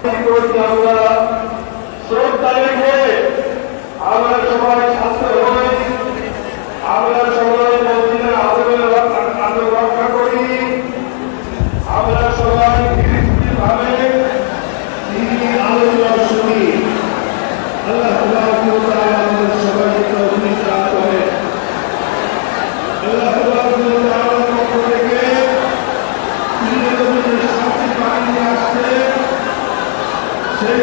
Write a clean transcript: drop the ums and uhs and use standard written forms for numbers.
আমরা শ্রদ্ধা রেখে আমরা সবাই স্বাস্থ্য হই, আমরা সবাই মসজিদের আচরণ রক্ষা করি, আমরা সবাই ভাবে আলোচনা শুনি। আল্লাহ আমাদের সবাইকে তৌফিক দান করে। আল্লাহ পক্ষ থেকে শান্তি বাহিনী আসছে সেই